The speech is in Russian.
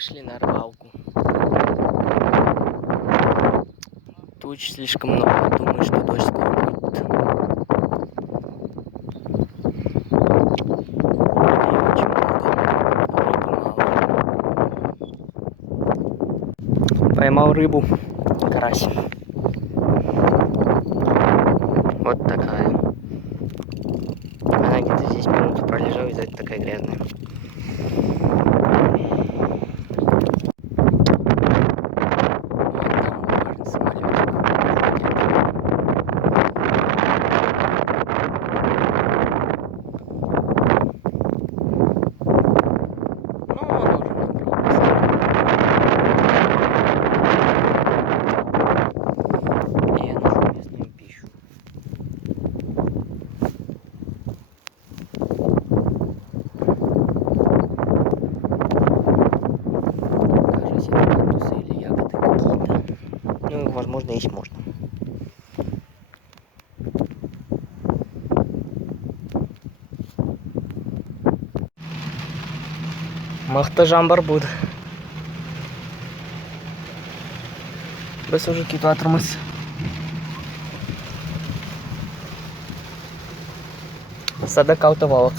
вышли на рыбалку. Туч слишком много, думаю, что дождь скоро будет. Людей очень много, рыбы мало. Поймал рыбу, карась. Вот такая. Она где-то здесь минуту пролежала, и это такая грязная. Ну, возможно, есть можно. Махтажам барбуд. Без уже китатрмыс. Садак аутовалок.